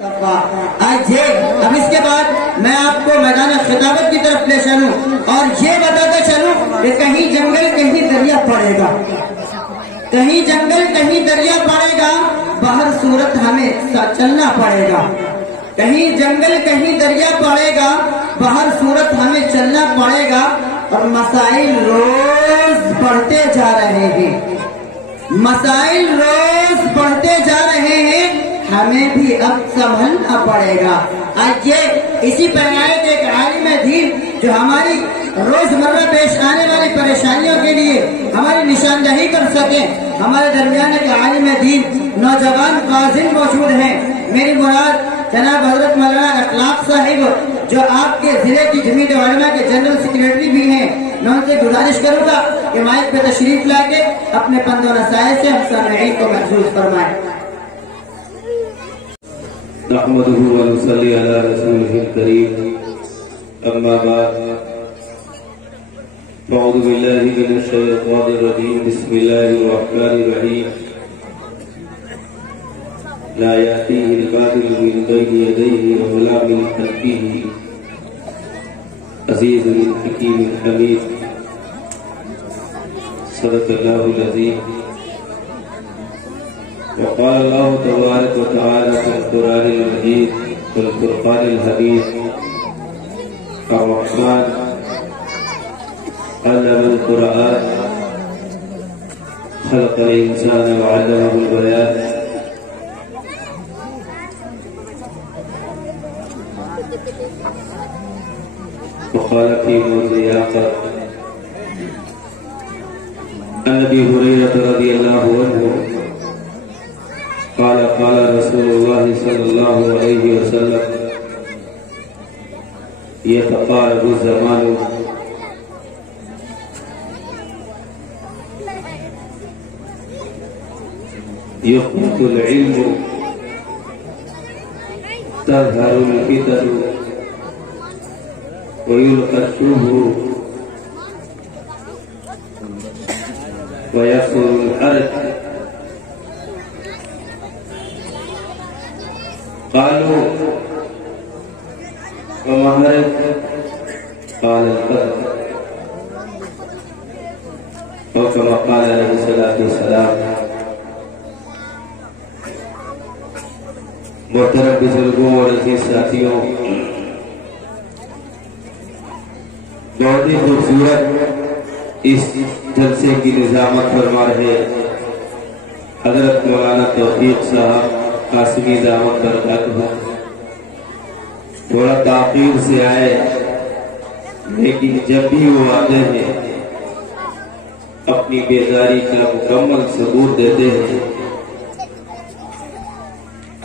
اب اس کے بعد میں آپ کو میدان خطابت کی طرف لے چلوں اور یہ بتاتا چلوں کہ کہیں جنگل کہیں دریا پڑے گا، کہیں جنگل کہیں دریا پڑے گا، باہر صورت ہمیں چلنا پڑے گا، کہیں جنگل کہیں دریا پڑے گا، باہر صورت ہمیں چلنا پڑے گا، اور مسائل روز بڑھتے جا رہے ہیں، مسائل روز بڑھتے جا رہے ہیں، ہمیں بھی اب سنبھلنا پڑے گا۔ آئیے اسی پر آیت ایک عالم دین جو ہماری روزمرہ پیش آنے والی پریشانیوں کے لیے ہماری نشاندہی کر سکیں، ہمارے درمیان ایک عالم دین نوجوان قاضی موجود ہیں، میری مراد جناب حضرت مولانا اخلاق صاحب جو آپ کے ضلع کی جمعیت علماء کے جنرل سیکریٹری بھی ہیں، میں ان سے گزارش کروں گا کہ مائک پہ تشریف لا کے اپنے پند و نصائح سے ہم سامعین کو محظوظ فرمائیں۔ نحمده ونصلي على رسوله الكريم، اما بعد فاعوذ بالله من الشيطان الرجيم، بسم الله الرحمن الرحيم، لا يأتيه الباطل من بين يديه ولا من خلفه، عزيز حكيم حميد، صدق الله العظيم۔ وقال الله تبارك وتعالى في القرآن المجيد والفرقان الحميد، الرحمن علم القرآن خلق الإنسان وعلمه البيان، وقال في موضع آخر عن أبي هريرة رضي الله عنه قال قال رسول الله صلى الله عليه وسلم يتقارب الزمان يخبط العلم تظهر الفتن ويلقى الشبه ويكثر الحرج، قالوا وما هرج؟ قال القدر، او كما قال عليه الصلاة والسلام۔ محترم بزرگوں اور عزیز ساتھیوں، بہت ہی خوبصورت اس جلسے کی نظامت فرما رہے حضرت مولانا توفیق صاحب قاسمی دعوت برکاتہ، تھوڑا تاخیر سے آئے لیکن جب بھی وہ آتے ہیں اپنی بیداری کا مکمل ثبوت دیتے ہیں،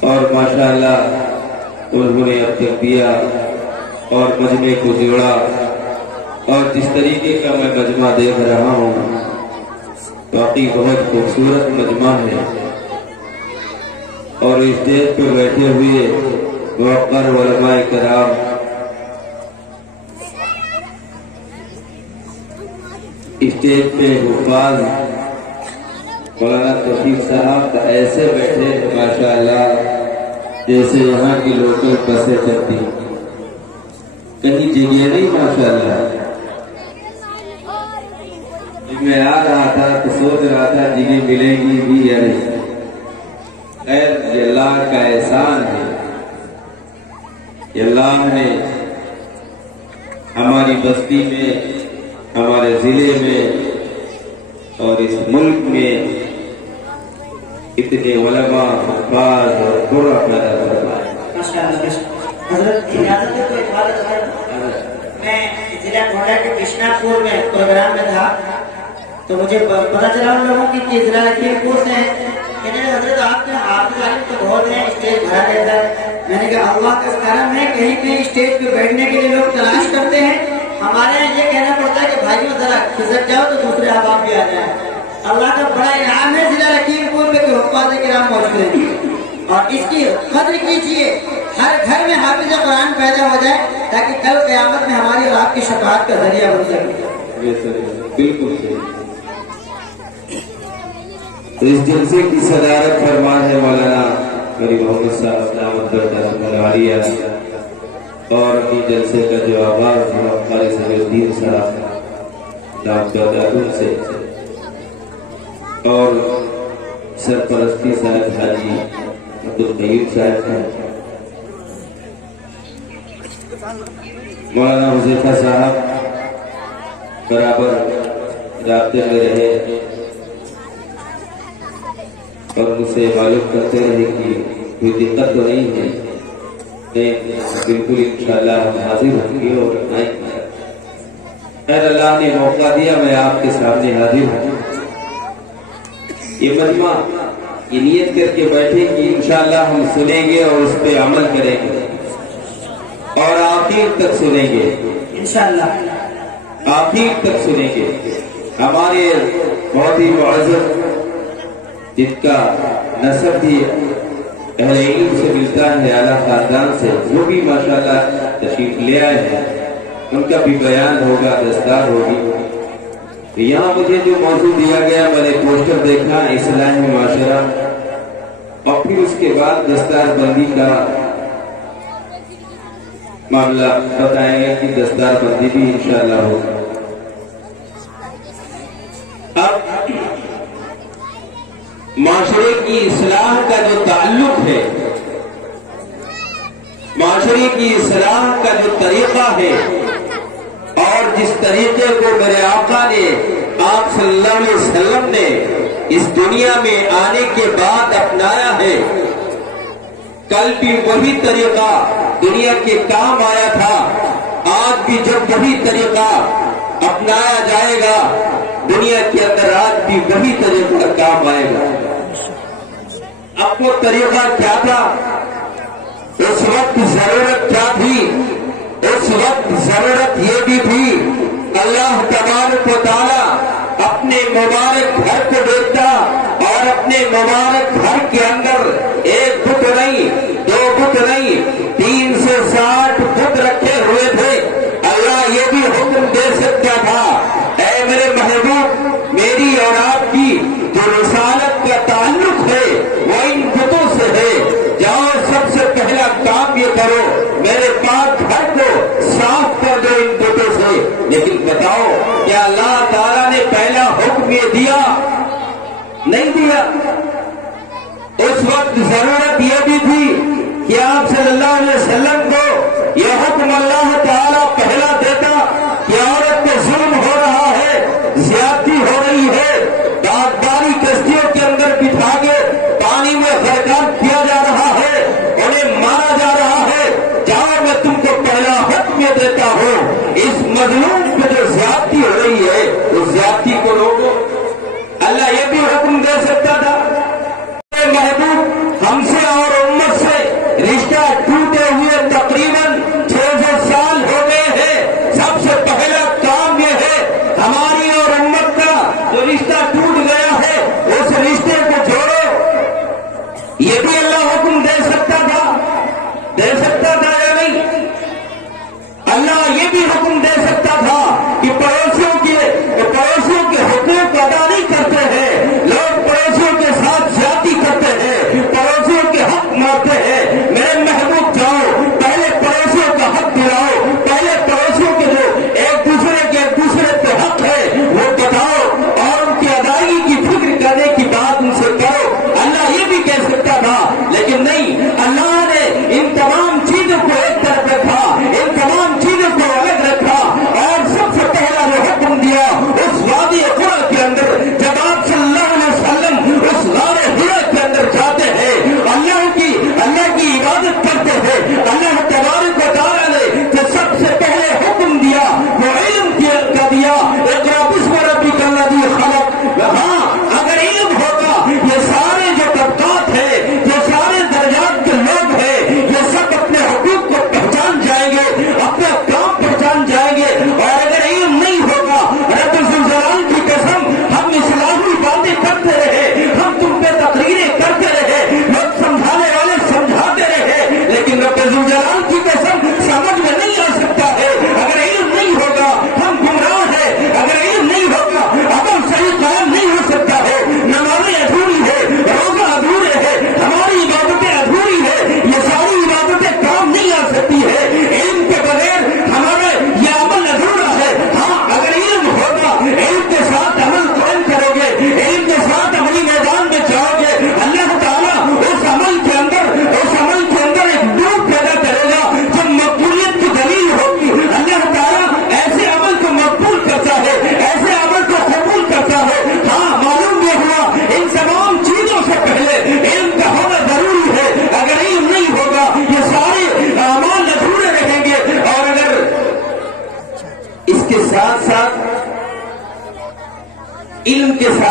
اور ماشاءاللہ انہوں نے اب تک دیا اور مجمع کو جوڑا، اور جس طریقے کا میں مجمع دیکھ رہا ہوں واقعی بہت خوبصورت مجمع ہے، اور اسٹیج پہ بیٹھے ہوئے موقر علماء کرام اسٹیج پہ حفاظ مولانا توفیق صاحب ایسے بیٹھے ماشاءاللہ جیسے یہاں کی لوکل بسیں چلتی، کہیں جگہ نہیں ماشاءاللہ۔ میں آ رہا تھا تو سوچ رہا تھا جگہ ملے گی بھی یا نہیں، خیر یہ اللہ کا احسان ہے، یہ اللہ نے ہماری بستی میں، ہمارے ضلع میں اور اس ملک میں اتنے علماء، حفاظ اور قرآن پیدا فرمائے۔ حضرت اجازت ہے تو عبادت ہے، میں ضلع گونڈہ کے کرشنا پور میں پروگرام میں تھا تو مجھے پتا چلا ان لوگوں کی ضلع لکھیم پور سے ہیں، حضرت آپ کے حافظ عالم تو بہت ہیں، اسٹیج بھرا رہتا ہے، میں نے کہا اللہ کا کرم ہے، کہیں کہیں اسٹیج پہ بیٹھنے کے لیے لوگ تلاش کرتے ہیں، ہمارے یہاں یہ کہنا پڑتا ہے کہ بھائیوں ذرا کھسک جاؤ تو دوسرے احباب بھی آ جائیں۔ اللہ کا بڑا انعام ہے ضلع لکھیم پور میں کہ حفاظ کرام موجود ہیں، اور اس کی قدر کیجیے، ہر گھر میں حافظ قرآن پیدا ہو جائے تاکہ کل قیامت میں ہماری اور آپ کی شفاعت کا ذریعہ بن سکے۔ بالکل صحیح۔ اس جلسے کی صدارت فرما ہے مولانا میری محمد صاحب دعوت عالیہ اور اپنی جلسے کا جو آغاز ہے قاری ظہیر الدین صاحب دعوت سے اور سرپرستی صاحب حاجی عبدالقیوم صاحب کا، مولانا حذیفہ صاحب برابر رابطے میں رہے اور مجھ سے معلوم کرتے رہے کہ کوئی دقت تو نہیں ہے، بالکل انشاءاللہ ہم حاضر ہوں گے اور آئیں گے۔ خیر اللہ نے موقع دیا، میں آپ کے سامنے حاضر ہوں۔ یہ مجمع یہ نیت کر کے بیٹھے کہ انشاءاللہ ہم سنیں گے اور اس پہ عمل کریں گے اور آخر تک سنیں گے انشاءاللہ، آخر تک سنیں گے۔ ہمارے بہت ہی معزز جن کا نسب بھی اہل علم سے ملتا ہے، اعلیٰ خاندان سے، وہ بھی ماشاءاللہ تشریف لے آئے ہیں، ان کا بھی بیان ہوگا، دستار ہوگی۔ یہاں مجھے جو موضوع دیا گیا، میں نے پوسٹر دیکھا اصلاح معاشرہ، اور پھر اس کے بعد دستار بندی کا معاملہ بتائیں گے کہ دستار بندی بھی انشاءاللہ ہوگا۔ اب معاشرے کی اصلاح کا جو تعلق ہے، معاشرے کی اصلاح کا جو طریقہ ہے اور جس طریقے کو میرے آقا نے، آپ صلی اللہ علیہ وسلم نے اس دنیا میں آنے کے بعد اپنایا ہے، کل بھی وہی طریقہ دنیا کے کام آیا تھا، آج بھی جب وہی طریقہ اپنایا جائے گا دنیا کے اندر، آج بھی وہی طریقہ کام آئے گا۔ اب وہ طریقہ کیا تھا؟ اس وقت ضرورت کیا تھی؟ اس وقت ضرورت یہ بھی تھی، اللہ تبارک و تعالی اپنے مبارک گھر کو دیکھتا اور اپنے مبارک گھر کے اندر ایک بت نہیں، دو بت نہیں، 360 بت رکھے ہوئے تھے۔ اللہ یہ بھی حکم دے سکتا تھا، اے میرے محبوب، میری اور آپ کی جو رسالت کا تعلق ہے وہ ان بتوں سے ہے، جاؤ سب سے پہلا کام یہ کرو، میرے پاک گھر کو صاف کر دو ان بتوں سے۔ لیکن بتاؤ کیا اللہ تعالیٰ نے پہلا حکم یہ دیا؟ نہیں دیا۔ اس وقت ضرورت یہ بھی تھی کہ آپ صلی اللہ علیہ وسلم کو یہ حکم اللہ تعالیٰ پہلا دیتا کہ عورت پہ ظلم ہو رہا ہے، زیادتی ہو رہی ہے، داغداری کشتیوں کے اندر بٹھا کے پانی میں غرقاب کیا جا رہا ہے، انہیں مارا جا رہا ہے، جاؤ میں تم کو پہلا حکم یہ دیتا ہوں، اس مظلوم پہ جو زیادتی ہو رہی ہے اس زیادتی کو روکو۔ اللہ یہ بھی حکم دے سکتا تھا۔ محبوب، ہم سے اور امت سے رشتہ ٹوٹے ہوئے تقریباً 600 سال ہو گئے ہیں، سب سے پہلا کام یہ ہے ہماری اور امت کا جو رشتہ ٹوٹ گیا ہے اس رشتے کو جوڑو۔ یہ بھی اللہ حکم دے سکتا تھا یا نہیں؟ اللہ یہ بھی حکم دے سکتا تھا کہ پڑوسیوں کے حقوق ادا نہیں کرتے ہیں، لوگ پڑوسیوں کے ساتھ زیادتی کرتے ہیں، پڑوسیوں کے حق مارتے ہیں۔ میرے محبوب جاؤ، پہلے پڑوسی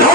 9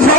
100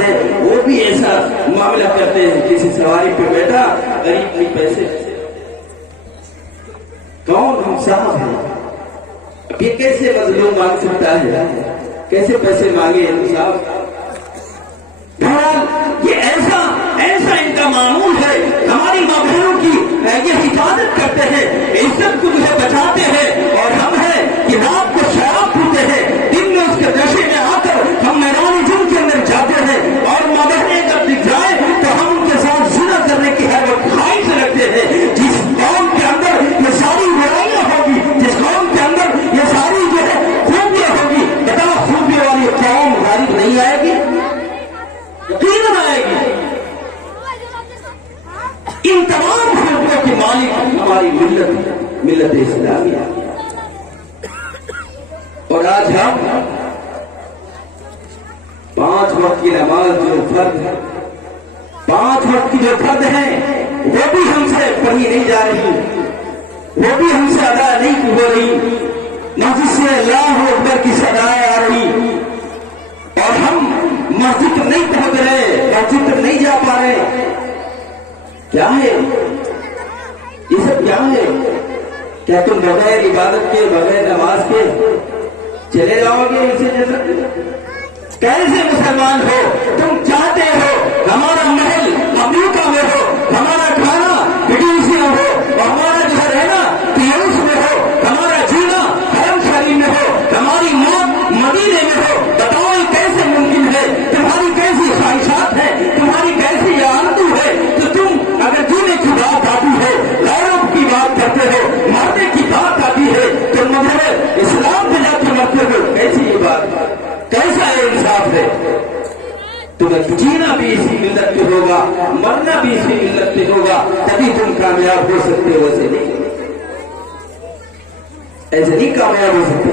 ہیں وہ بھی ایسا معاملہ کرتے ہیں، کسی سواری پہ بیٹھا غریب کے پیسے کون ہم صاحب ہیں؟ اب یہ کیسے مظلوم مانگ سکتا ہے؟ کیسے پیسے مانگے ہم صاحب؟ بہرحال یہ ایسا ان کا معمول ہے، ہماری ماں بہنوں کی یہ حفاظت کرتے ہیں، عزت کو جو ہے بچاتے ہیں، اور ہم ہیں کہ رات کو شراب پیتے ہیں، دن میں اس کے نشے میں آ کر ہم میدان جنگ کے اندر جاتے ہیں، اور ماں بہنیں جب دکھ جائے تو ہم ان کے ساتھ زنا کرنے کی ہے وہ خواہش رکھتے ہیں۔ جس قوم کے اندر یہ ساری برائیاں ہوگی، جس قوم کے اندر یہ ساری جو ہے خوبیاں ہوگی، بتاؤ خوبیاں والی قوم غالب نہیں آئے گی؟ یقیناً آئے گی۔ ان تمام خوبیوں کے مالک ہماری ملت اسلامیہ، اور آج ہم 5 وقت کی نماز جو فرض ہے، 5 وقت کی جو فرض ہے وہ بھی ہم سے پڑھی نہیں جا رہی، وہ بھی ہم سے ادا نہیں ہو رہی، مسجد سے اللہ اکبر کی صدائیں آ رہی، اور ہم مسجد نہیں پہنچ رہے، مسجد نہیں جا پا رہے۔ کیا ہے یہ سب؟ کیا ہے؟ کیا تم بغیر عبادت کے، بغیر نماز کے چلے جاؤ گے اسے جیسا؟ کیسے مسلمان ہو تم؟ چاہتے ہو ہمارا محل امریکہ میں ہو، ہمارا کھانا ویڈیوز میں ہو، ہمارا جو ہے رہنا پیروس میں ہو، ہمارا جینا حرم شریف میں ہو، ہماری موت مدینے میں ہو۔ بتاؤ یہ کیسے ممکن ہے؟ تمہاری کیسی خواہشات ہیں، تمہاری کیسی آرزو ہے کہ تم اگر جینے کی بات آتی ہے، غیروں کی بات کرتے ہو، مرنے کی بات آتی ہے تو مذہب اسلام پہ جا کے مرتے ہو؟ کیسی یہ بات؟ کیسا یہ انصاف ہے؟ تمہیں جینا بھی اسی ملت پہ ہوگا، مرنا بھی اسی ملت پہ ہوگا، تبھی تم کامیاب ہو سکتے ہو، ایسے نہیں کامیاب ہو سکتے۔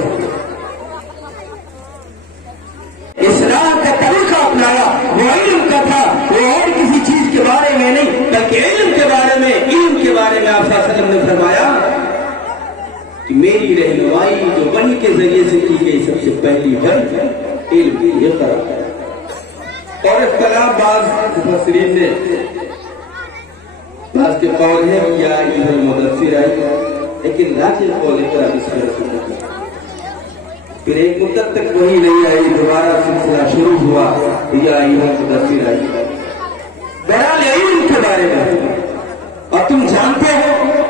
اسلام کا طریقہ اپنایا، وہ علم کا تھا، وہ اور کسی چیز کے بارے میں نہیں بلکہ علم کے بارے میں آپ صلی اللہ علیہ وسلم نے فرمایا کہ میری رہنمائی جو وحی کے ذریعے سے کی گئی سب سے پہلی وحی علم کی اقرا۔ اور اختلاف بعض مفسرین نے، بعض کے قول ہے کہ یا ایھا المدثر آئی، لیکن راجح قول اقرا بسم اللہ۔ پھر ایک مدت تک وہی نہیں آئی، دوبارہ سلسلہ شروع ہوا یا ایھا المدثر آئی۔ بہرحال علم کے بارے میں، اور تم جانتے ہو،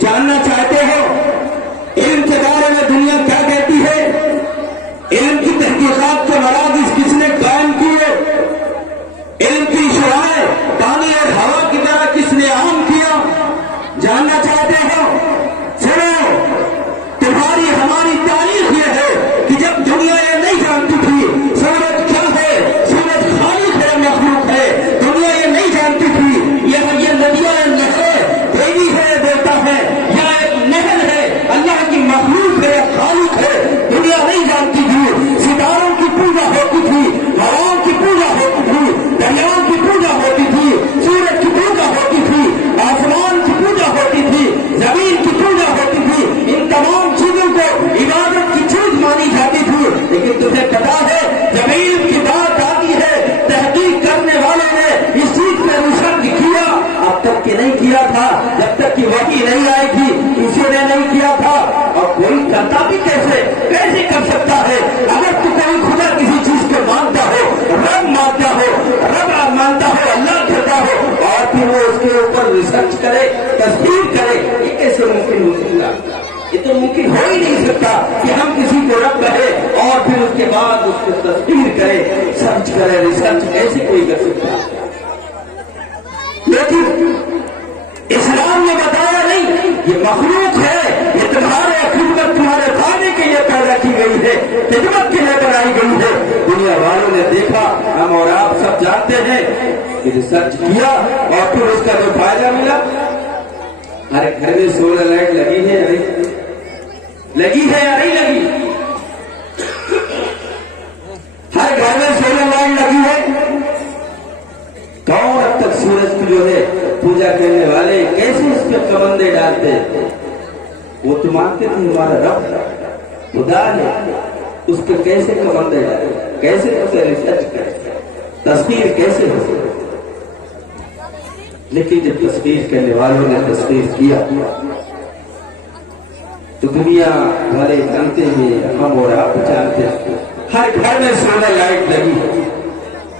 جاننا چاہتے ہو علم کے بارے میں دنیا کیا کہتی ہے؟ علم کی تحقیقات کے مراکز کس نے قائم کیے؟ علم کی شرائع پانی اور ہوا کی طرح کس نے عام کیا؟ جاننا چاہتے ہو؟ سنو، تمہاری ہماری تاریخ یہ ہے کہ جب دنیا یہ نہیں جانتی تھی سورج کیا ہے، سورج خالق ہے مخلوق ہے، دنیا یہ نہیں جانتی تھی یہ ندیاں نہریں دیوی ہے دیوتا ہے یا ایک نہر ہے اللہ کی مخلوق ہے یا خالق ہے، دنیا نہیں جانتی تھی۔ ستاروں کی پوجا ہوتی تھی، ہواؤں کی پوجا ہوتی تھی، دریاؤں کی پوجا ہوتی تھی، سورج کی پوجا ہوتی تھی، آسمان کی پوجا ہوتی تھی، زمین کی پوجا ہوتی تھی، ان تمام چیزوں کو عبادت کی چیز مانی جاتی تھی۔ لیکن تمہیں پتا ہے جب علم کی بات آتی ہے، تحقیق کرنے والوں نے اس چیز میں ریسرچ کیا، اب تک کہ نہیں کیا تھا، جب تک کہ وحی نہیں آئی تھی کسی نے نہیں کیا تھا، اور کوئی کرتا بھی کیسے کر سکتا ہے؟ اگر تو کوئی خدا کسی چیز کو مانتا ہو، رب مانتا ہو، اللہ کہتا ہو، اور پھر وہ اس کے اوپر ریسرچ کرے، تصدیق کرے، یہ کیسے ممکن ہو سکتا؟ یہ تو ممکن ہو ہی نہیں سکتا کہ ہم کسی کو رب کہے اور پھر اس کے بعد اس کو تصدیق کرے، سرچ کرے، ریسرچ کیسے کوئی کر سکتا؟ لیکن اسلام نے بتایا نہیں، یہ مخلوق ہے، یہ تمہارے خدمت، تمہارے فائدے کے لیے پیدا کی گئی ہے، خدمت کے لیے بنائی گئی ہے۔ دنیا والوں نے دیکھا، ہم اور آپ سب جانتے ہیں کہ ریسرچ کیا اور پھر اس کا جو فائدہ ملا، ہر گھر میں سولر لائٹ لگی ہے یا نہیں لگی؟ ہر گھر میں سولر لائٹ لگی ہے۔ کون اب تک سورج کی جو ہے پوجا کرنے والے کیسے اس پہ کمندے ڈالتے؟ وہ تو مانتے تھے ہمارا رب خدا ہے، اس پہ کیسے کمندے ڈالے، کیسے اسے ریسرچ کرے؟ تسخیر کیسے ہو؟ لیکن جب تسخیر کرنے والوں نے تسخیر کیا تو دنیا والے جانتے ہیں، ہم اور آپ جانتے ہیں، ہر گھر میں سولر لائٹ لگی،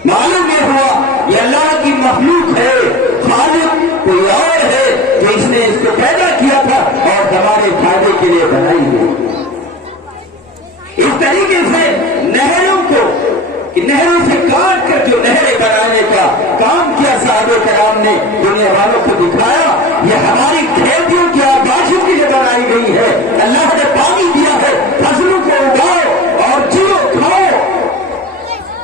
معلوم یہ ہوا یہ اللہ کی مخلوق ہے، خالق کوئی اور ہے جو اس نے اس کو پیدا کیا تھا اور ہمارے فائدے کے لیے بنائی گئی۔ اس طریقے سے نہروں کو نہروں سے کاٹ کر جو نہریں بنانے کا کام کیا صحابہ کرام نے دنیا والوں کو دکھایا، یہ ہماری کھیتیوں کی آبادیوں کے لیے بنائی گئی ہے۔ اللہ نے پانی دیا ہے، فصلوں کو اگاؤ اور جیو کھاؤ۔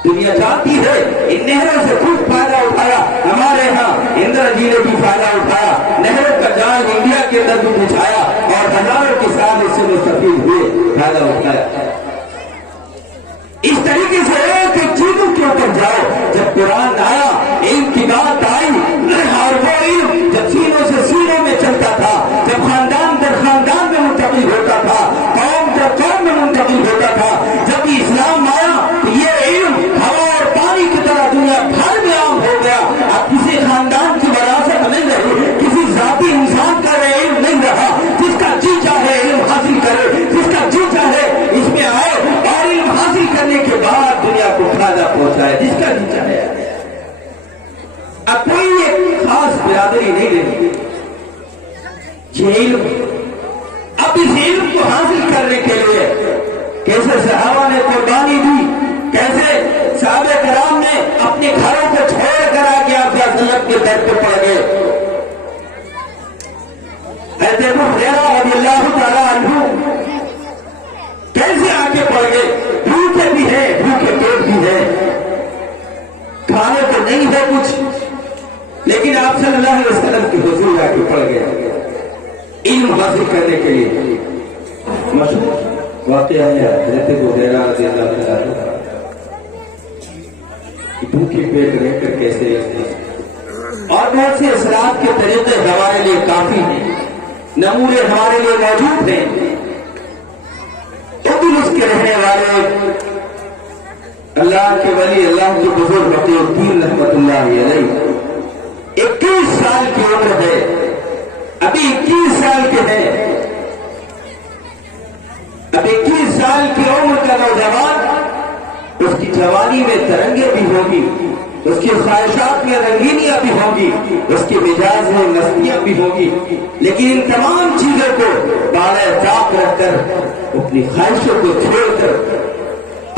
دنیا جانتی ہے ان نہروں سے خوب فائدہ اٹھایا، ہمارے ہاں اندرا جی نے بھی فائدہ اٹھایا، نہروں کا جال انڈیا کے اندر بھی بچھایا اور ہزاروں کسان اس سے مستفید ہوئے، فائدہ اٹھایا۔ اس طریقے سے ایک ایک چیزوں کے اوپر جاؤ۔ جب قرآن آیا، علم کی بات آئی، اور وہ علم جب سینوں سے سینوں میں چلتا تھا، جب خاندان در خاندان میں منتقل ہوتا تھا، قوم در قوم میں منتقل ہوتا تھا، جب اسلام آیا تو یہ علم ہوا اور پانی کی طرح دنیا بھر میں عام ہو گیا۔ اب کسی خاندان کی وراثت نہیں رہی، کسی ذاتی انسان کا علم نہیں رہا، جس کا جی چاہے علم حاصل کرے، جس کا جی چاہے اس میں آئے اور علم حاصل کرنے کے بعد دنیا کو فائدہ پہنچائے، جس کا جی چاہے۔ اب کوئی ایک خاص برادری نہیں رہی، یہ علم اب اس علم کو حاصل کرنے کے لیے کیسے صحابہ نے قربانی دی، کیسے صحابہ کرام نے اپنے گھروں کو چھوڑ کر آگے آپ کے در پہ پڑ گئے۔ حضرت ابو ہریرہ رضی اللہ تعالیٰ عنہ کیسے آگے پڑ گئے، بھوکے بھی ہیں، بھوکے پیٹ بھی ہیں، کھانے تو نہیں ہے کچھ، لیکن آپ صلی اللہ علیہ وسلم کے حضور آگے پڑ گئے علم حاصل کرنے کے لیے۔ مشہور واقعہ ہے حضرت ابو ہریرہ رضی اللہ تعالیٰ عنہ بھوکے پیٹ رہ کر کیسے اور بہت سے اسلام کے طریقے ہمارے لیے کافی ہیں، نمونے ہمارے لیے موجود ہیں۔ اس کے رہنے والے اللہ کے ولی، اللہ کے بزرگ متی الدین رحمت اللہ علیہ 21 سال کی عمر ہے، ابھی 21 سال کے ہیں، اب 21 سال کی عمر کا نوجوان، اس کی جوانی میں ترنگیں بھی ہوگی، اس کی خواہشات میں رنگینیاں بھی ہوگی، اس کے مزاج میں مستیاں بھی ہوگی، لیکن ان تمام چیزوں کو بالائے طاق رکھ کر اپنی خواہشوں کو چھوڑ کر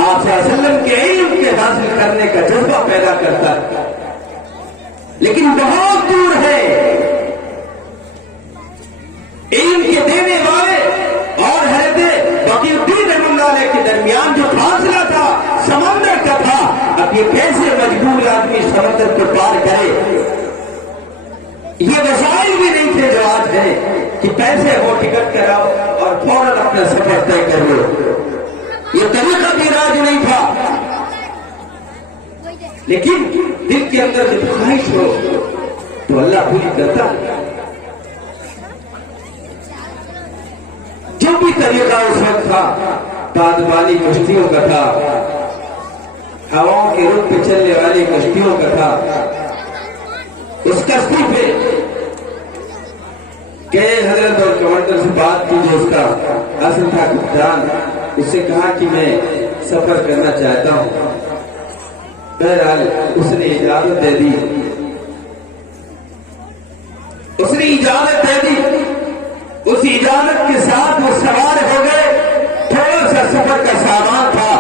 آپ صلی اللہ علیہ وسلم کے علم کے حاصل کرنے کا جذبہ پیدا کرتا ہے، لیکن بہت دور ہے علم کے دینے والے اور حضرت بقی الدین رحمۃ اللہ علیہ کے درمیان جو فاصلہ تھا سمندر کا تھا۔ اب یہ کیسے مجبور آدمی سمندر کو پار کرے؟ یہ وسائل بھی نہیں تھے جو آج ہے کہ پیسے ہو ٹکٹ کراؤ اور فوراً اپنا سفر طے کر لو، یہ طریقہ بھی راج نہیں تھا، لیکن دل کے اندر جب خواہش ہو تو اللہ پوری کرتا ہے۔ جو بھی طریقہ اس وقت تھا بادبانی کشتیوں کا تھا، ہواؤں کے رخ پہ چلنے والی کشتیوں کا تھا۔ اس کشتی پہ گئے حضرت اور کمانڈر سے بات کی، جو اس کا اصل تھا کپتان، اس سے کہا کہ میں سفر کرنا چاہتا ہوں۔ بہرحال اس نے اجازت دے دی، اس نے اجازت دے دی، اس اجازت کے ساتھ وہ سوار ہو گئے۔ تھوڑا سا سفر کا سامان تھا،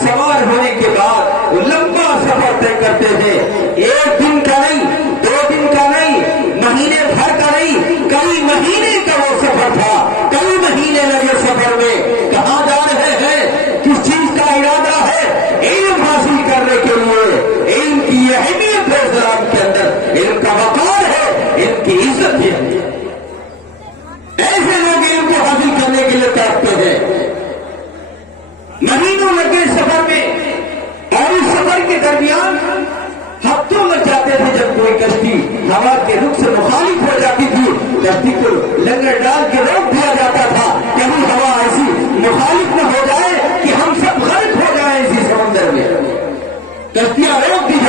سوار ہونے کے بعد وہ لمبا سفر طے کرتے تھے، ایک دن کا نہیں، 2 دن کا نہیں، مہینے بھر کا نہیں، کئی مہینے کا وہ سفر تھا، کئی مہینے لگے سفر میں۔ کہاں جا رہے ہیں، کس چیز کا ارادہ ہے؟ علم حاصل کرنے کے لیے۔ علم کی یہ اہمیت ہے اسلام کے اندر، علم کا وقار ہے، علم کی عزت ہے۔ ایسے لوگ علم کو حاصل کرنے کے لیے تڑپتے ہیں، مہینوں لگے سفر میں، اور اس سفر کے درمیان ہفتوں لگ جاتے تھے۔ جب کوئی کشتی ہوا کے رخ سے مخالف ہو جاتی تھی، کشتی کو لنگر ڈال کے روک دیا جاتا تھا، کہیں ہوا ایسی مخالف نہ ہو جائے کہ ہم سب غرق ہو جائیں اسی سمندر میں، کشتیاں روک دی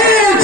1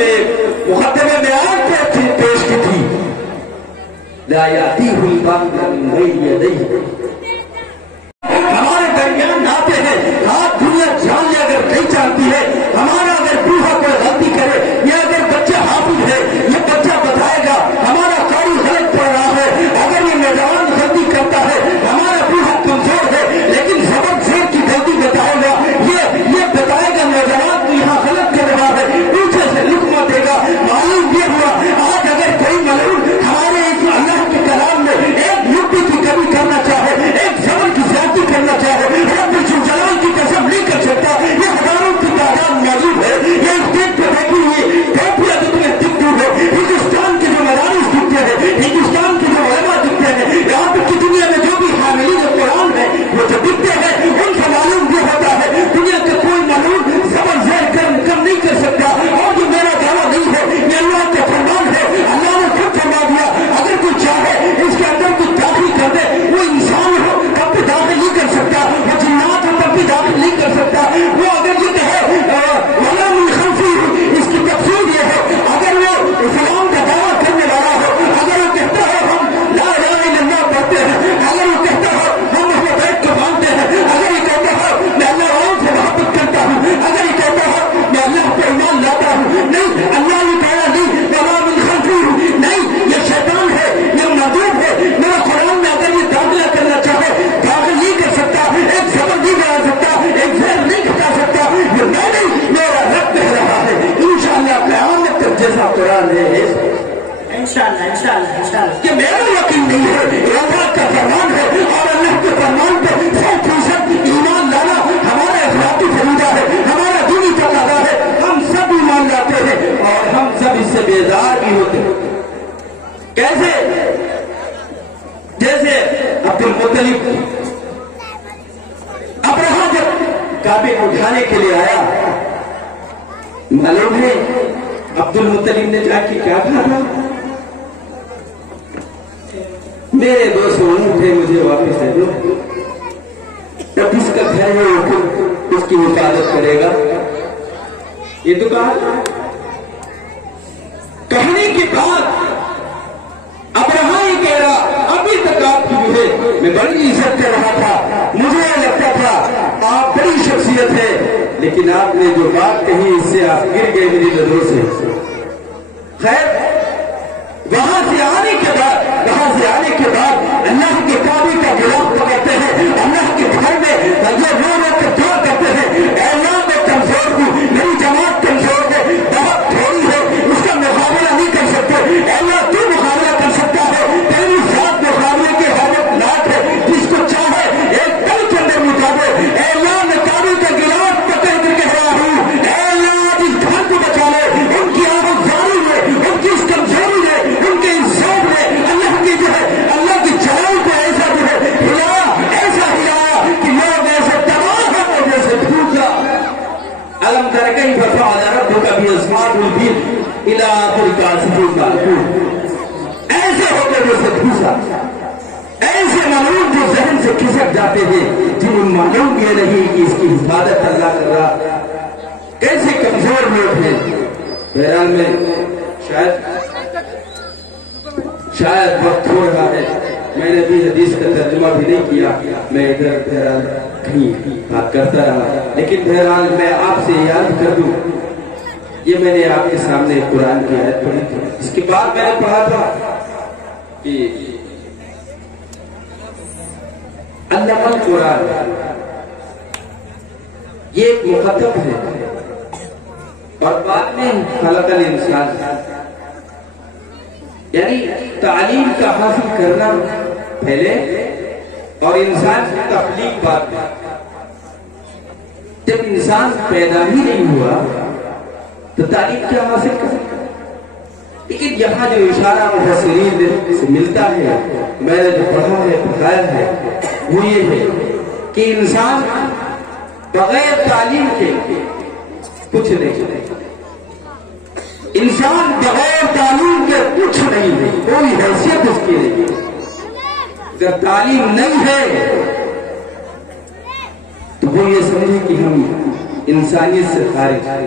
میں مقدمے میں آج پیش کی تھی، لا یاتیہ الباطل من بین یدیہ، ہمارے درمیان آتے ہیں، آپ دنیا جان لے اگر نہیں چاہتی ہے، ہمارا اگر بوڑھا کوئی غلطی کرے یا اگر بچہ حافظ ہے یہ بچہ بتائے گا ہمارا قاری غلط پڑھ رہا ہے، اگر یہ نوجوان غلطی کرتا ہے ہمارا بوڑھا کمزور ہے لیکن سبق زیر کی غلطی بتائے گا، یہ بتائے گا نوجوان تو یہاں غلط کر رہا ہے، پیچھے سے لکما دے گا۔ معلوم یہ ہوا آج اگر کوئی ملعون ہمارے اس اللہ کے کلام میں ایک نقطے کی کمی کرنا چاہے، ایک زبر کی زیادتی کرنا چاہے، رب الجلال کی قسم نہیں کر سکتا، یہ ہزاروں کی تعداد موجود ہے، یہ اسٹیٹ پہ بیٹھی ہوئی ٹوپیاں جو تمہیں دکھتی ہے، ہندوستان کے جو مدارس دکھتے ہیں، ہندوستان کے جو علماء دکھتے ہیں، یہاں تک کی دنیا میں جو بھی حاملین قرآن ہے وہ جو دکھتے ہیں ان کا معلوم یہ ہوتا ہے دنیا کا کوئی معلوم زبر زیر کم نہیں کر سکتا، اور جو میرا دعویٰ نہیں ہے یہ اللہ کا فرمان ہے، اللہ نے خود فرما دیا اگر کوئی چاہے اس کے اندر کچھ داخل کر دے، وہ انسان ہو تب بھی داخل نہیں کر سکتا، وہ جنات ہو تب بھی داخل نہیں کر سکتا، وہ اگر یہ کہے وَلَا مِنْ خَلْفِهِ، اس کی تفسیر یہ ہے اگر وہ اسلام کا دعویٰ کرنے والا ہو، اگر وہ کہتا ہے ہم لا الہ الا اللہ پڑھتے ہیں، اگر وہ کہتا ہے ہم اپنے بیت کو مانتے ہیں، اگر یہ کہتا ہے میں اللہ والوں سے محبت کرتا ہوں، اگر یہ کہتا ہے میں اللہ پہ ایمان لاتا ہوں، نہیں اللہ نے کہا نہیں وَلَا مِنْ خَلْفِهِ، نہیں یہ شیطان ہے، یہ مذہب ہے، میرا قرآن میں اگر یہ داخلہ کرنا چاہے داخل نہیں کر سکتا، ایک زبر نہیں بنا سکتا، ایک زہر نہیں گھٹا سکتا، یہ میں نہیں میرا رب کہہ رہا ہے، انشاءاللہ قیامت تک جیسا قرآن ہے انشاءاللہ کہ میرا یقین نہیں ہے، یہ اللہ کا فرمان ہے، اور اللہ کے فرمان پہ 100% ایمان لانا ہمارا اخلاقی فریضہ ہے، ہمارا دینی تقاضا ہے، ہم سب ایمان لاتے ہیں اور ہم سب اس سے بیزار بھی ہوتے ہیں۔ کیسے؟ جیسے عبد المطلب ابرہا جب کعبے کو اٹھانے کے لیے آیا، معلوم ہے عبد المطلب نے جا کے کیا کہا، میرے دوست اونٹ ہے مجھے واپس دے دو، جب اس کا گھر ہے وہ خود اس کی حفاظت کرے گا، یہ تو کہا۔ کہنے کے بعد ابرہا یہ کہہ رہا ابھی تک آپ کی جو ہے میں بڑی عزت کر رہا تھا، مجھے لگتا تھا آپ بڑی شخصیت ہے، لیکن آپ نے جو بات کہی اس سے آپ گر گئے میری نظروں سے۔ خیر وہاں سے آنے کے بعد اللہ کے کعبے کا غلاف پکڑتے ہیں، اللہ کے گھر میں یہ رو رو کر دعا کرتے ہیں، اے اللہ میں کمزور ہوں، میری جماعت کمزور ہے، بہت تھوڑی ہے، اس کا مقابلہ نہیں کر سکتے، اے اللہ تو مقابلہ کر سکتا ہے، تیری ذات مقابلے کے حالت لاک ہے، جس کو چاہے ایک پل کے اندر مٹا دے، اے اللہ میں کعبے کا غلاف پکڑ کر کہہ رہا ہوں، اے اللہ اس گھر کو بچا لے، ان کی آواز جاری ہے، ان کی اس کمزوری ہے، ان کے انصاف ہے، اللہ کی جو ہے اللہ کی جلال کو ایسا جو ہے ایسا ہلایا کہ لوگ ایسے تباہ ہو جیسے پھوٹا۔ علم تر کیف فعل ربک باصحاب الفیل الی آخر کاسفون معقول، ایسے ہو گئے جیسے پھوسا، ایسے معلوم جو ذہن سے کھسک جاتے ہیں، جنہیں معلوم یہ نہیں کہ اس کی حفاظت اللہ کر رہا، کیسے کمزور لوگ ہیں۔ بہرحال میں شاید وقت ہو رہا ہے، میں نے بھی حدیث کا ترجمہ بھی نہیں کیا، میں ادھر بہرحال کہیں بات کرتا رہا، لیکن بہرحال میں آپ سے یاد کر دوں، یہ میں نے آپ کے سامنے قرآن کی آیت پڑھی تھی، اس کے بعد میں نے پڑھا تھا کہ علم القرآن، یہ ایک مخاطب ہے، اور بعد میں خلق الانسان، یعنی تعلیم کا حاصل کرنا پہلے اور انسان کی تخلیق بعد میں۔ جب انسان پیدا ہی نہیں ہوا تو تعلیم کیا حاصل کر سکتا؟ لیکن یہاں جو اشارہ مفسرین سے ملتا ہے، میں نے جو پڑھا ہے بتایا ہے، وہ یہ ہے کہ انسان بغیر تعلیم کے کچھ نہیں، انسان بغیر تعلیم کے کچھ نہیں ہے، کوئی حیثیت اس کی نہیں۔ اگر تعلیم نہیں ہے تو وہ یہ سمجھے کہ ہم انسانیت سے خارج ہیں،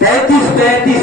35